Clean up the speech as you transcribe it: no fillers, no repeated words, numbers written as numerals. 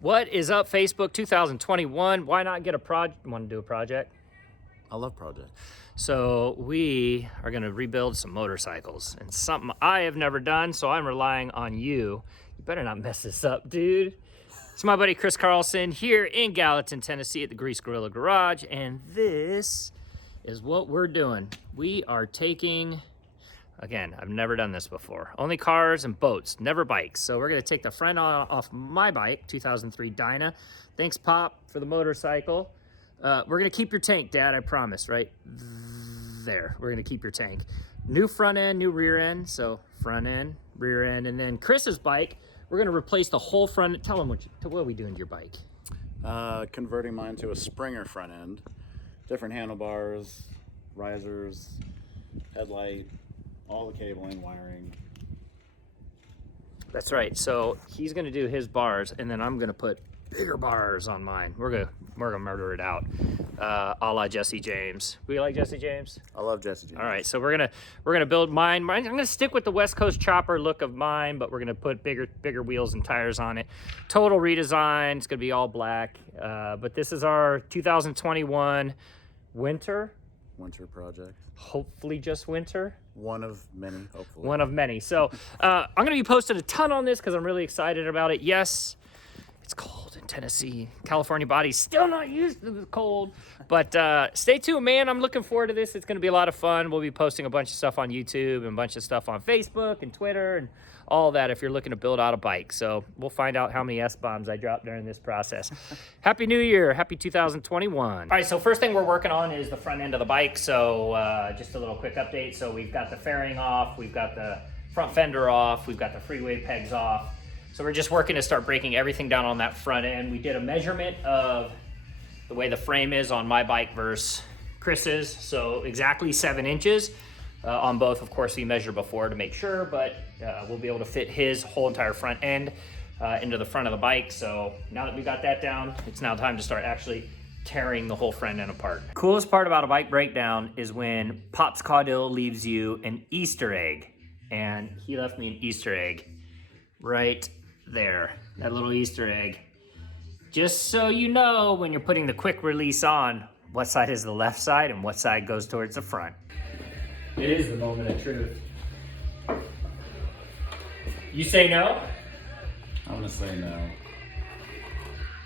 What is up, Facebook 2021? Why not get a project? Want to do a project? I love projects. So we are going to rebuild some motorcycles, and something I have never done, so I'm relying on you. You better not mess this up, dude. It's my buddy Chris Carlson here in Gallatin, Tennessee at the Grease Gorilla Garage, and this is what we're doing. We are taking, again, I've never done this before. Only cars and boats, never bikes. So we're gonna take the front off my bike, 2003 Dyna. Thanks, Pop, for the motorcycle. We're gonna keep your tank, Dad, I promise, right? There, we're gonna keep your tank. New front end, new rear end. So front end, rear end, and then Chris's bike, we're gonna replace the whole front end. Tell them what are we doing to your bike? Converting mine to a Springer front end. Different handlebars, risers, headlight, all the cabling, wiring. That's right. So he's gonna do his bars, and then I'm gonna put bigger bars on mine. We're gonna murder it out, a la Jesse James. We like Jesse James? I love Jesse James. All right, so we're gonna build mine. I'm gonna stick with the West Coast chopper look of mine, but we're gonna put bigger wheels and tires on it. Total redesign. It's gonna be all black. But this is our 2021 winter project. Hopefully just winter. One of many, hopefully. One of many. So I'm gonna be posting a ton on this because I'm really excited about it. Yes, it's cold in Tennessee. California body's still not used to the cold. But stay tuned, man. I'm looking forward to this. It's going to be a lot of fun. We'll be posting a bunch of stuff on YouTube and a bunch of stuff on Facebook and Twitter and all that if you're looking to build out a bike. So we'll find out how many S-bombs I dropped during this process. Happy New Year. Happy 2021. All right, so first thing we're working on is the front end of the bike. So just a little quick update. So we've got the fairing off. We've got the front fender off. We've got the freeway pegs off. So we're just working to start breaking everything down on that front end. We did a measurement of the way the frame is on my bike versus Chris's. So exactly 7 inches on both. Of course, we measured before to make sure, but we'll be able to fit his whole entire front end into the front of the bike. So now that we got that down, it's now time to start actually tearing the whole front end apart. Coolest part about a bike breakdown is when Pops Caudill leaves you an Easter egg. And he left me an Easter egg right there, that little Easter egg. Just so you know, when you're putting the quick release on, what side is the left side and what side goes towards the front. It is the moment of truth. You say no? I'm gonna say no.